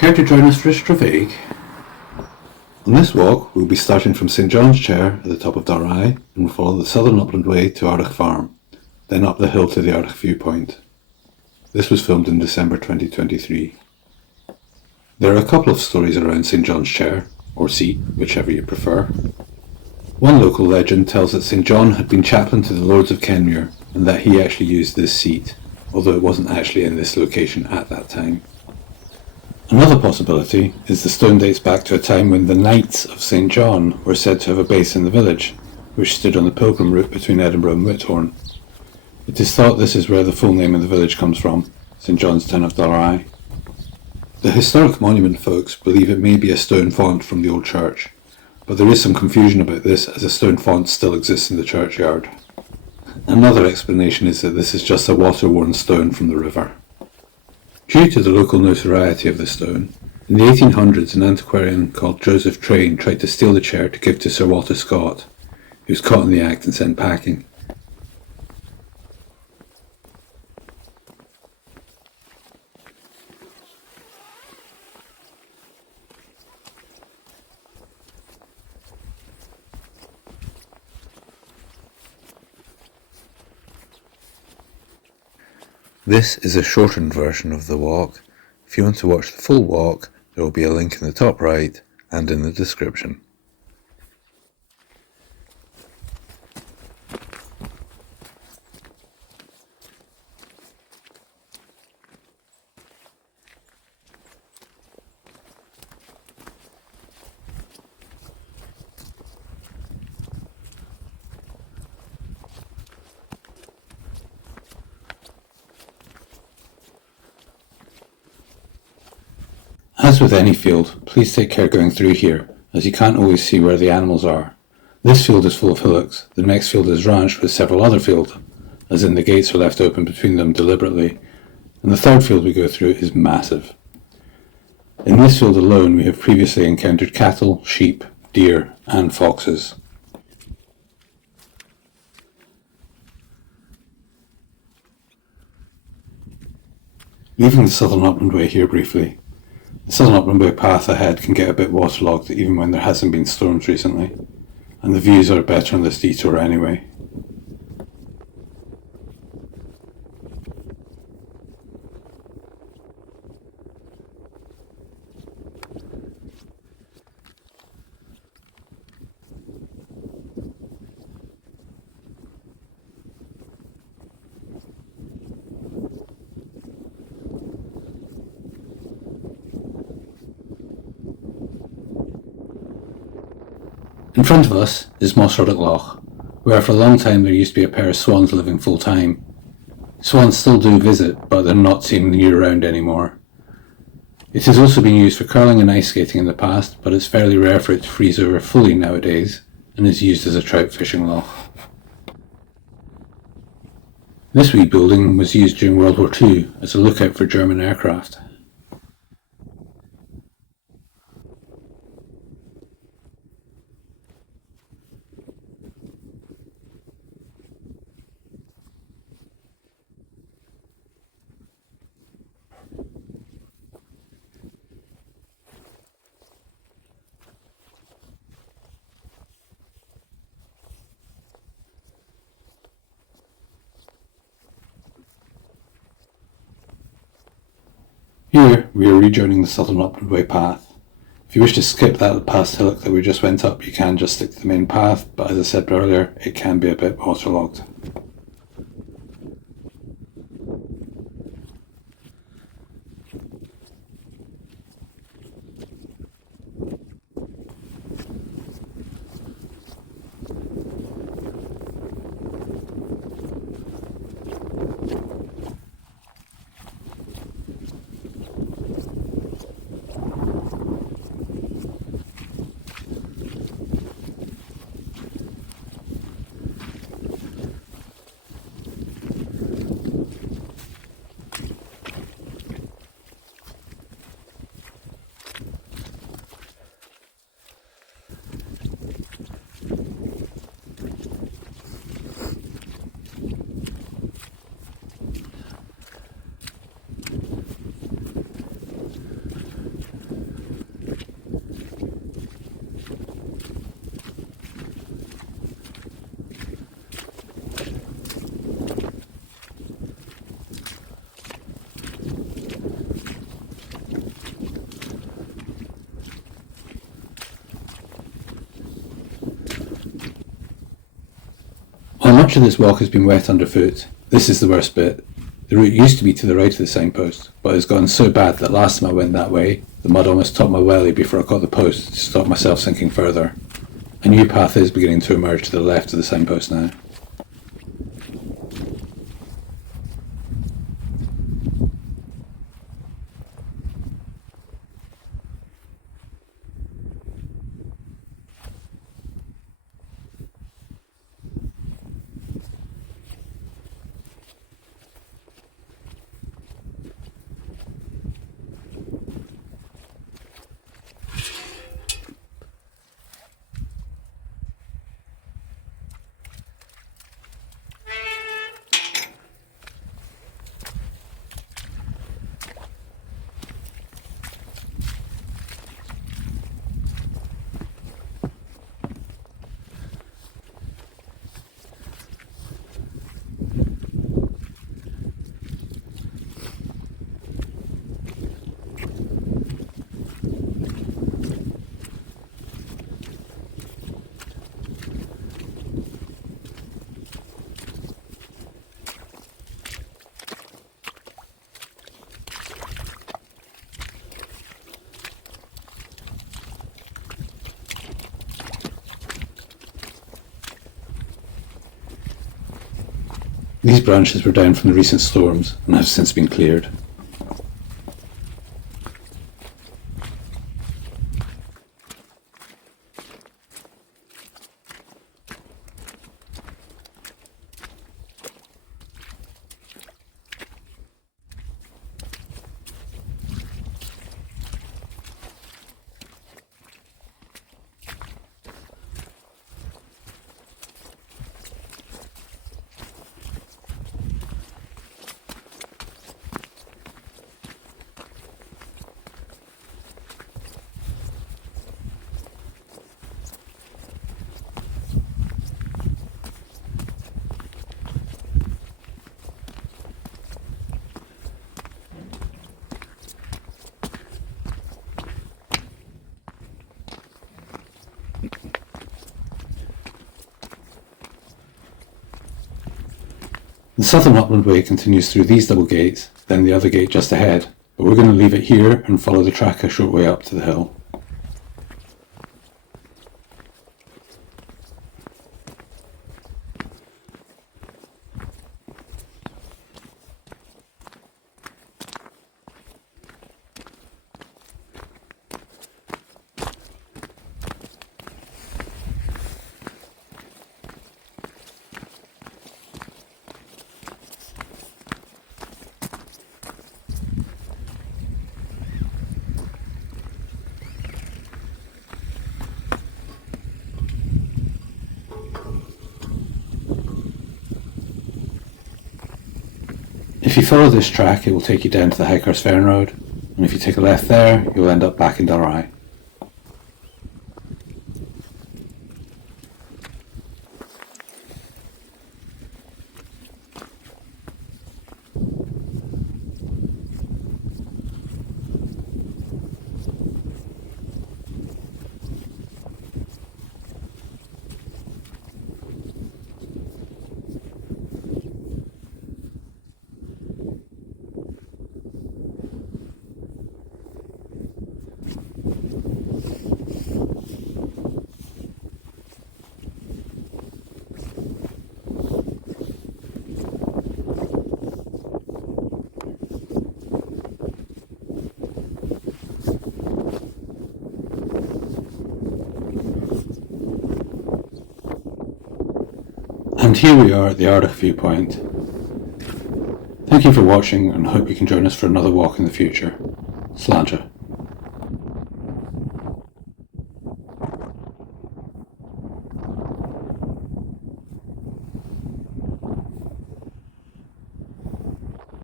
Care to join us for a Stravaiging? On this walk, we'll be starting from St John's Chair at the top of Dalry and we'll follow the Southern Upland Way to Ardoch Farm, then up the hill to the Ardoch viewpoint. This was filmed in December 2023. There are a couple of stories around St John's Chair, or seat, whichever you prefer. One local legend tells that St John had been chaplain to the Lords of Kenmure and that he actually used this seat, although it wasn't actually in this location at that time. Another possibility is the stone dates back to a time when the Knights of St John were said to have a base in the village, which stood on the pilgrim route between Edinburgh and Whithorn. It is thought this is where the full name of the village comes from, St John's Town of Dalry. The historic monument folks believe it may be a stone font from the old church, but there is some confusion about this as a stone font still exists in the churchyard. Another explanation is that this is just a water-worn stone from the river. Due to the local notoriety of the stone, in the 1800s an antiquarian called Joseph Train tried to steal the chair to give to Sir Walter Scott, who was caught in the act and sent packing. This is a shortened version of the walk. If you want to watch the full walk, there will be a link in the top right and in the description. As with any field, please take care going through here, as you can't always see where the animals are. This field is full of hillocks, the next field is ranched with several other fields, as in the gates are left open between them deliberately, and the third field we go through is massive. In this field alone we have previously encountered cattle, sheep, deer and foxes. Leaving the Southern Upland Way here briefly. The Southern Upland Way path ahead can get a bit waterlogged even when there hasn't been storms recently, and the views are better on this detour anyway. In front of us is Ardoch Loch, where for a long time there used to be a pair of swans living full time. Swans still do visit, but they're not seen year round anymore. It has also been used for curling and ice skating in the past, but it's fairly rare for it to freeze over fully nowadays, and is used as a trout fishing loch. This wee building was used during World War II as a lookout for German aircraft. Here we are rejoining the Southern Upland Way path. If you wish to skip that past hillock that we just went up, you can just stick to the main path, but as I said earlier, it can be a bit waterlogged. Much of this walk has been wet underfoot. This is the worst bit. The route used to be to the right of the signpost, but it's gone so bad that last time I went that way, the mud almost topped my welly before I got the post to stop myself sinking further. A new path is beginning to emerge to the left of the signpost now. These branches were down from the recent storms and have since been cleared. The Southern Upland Way continues through these double gates, then the other gate just ahead, but we're going to leave it here and follow the track a short way up to the hill. If you follow this track, it will take you down to the Highcurse Fern Road, and if you take a left there, you'll end up back in Dalry. And here we are at the Ardoch viewpoint. Thank you for watching and hope you can join us for another walk in the future. Sláinte.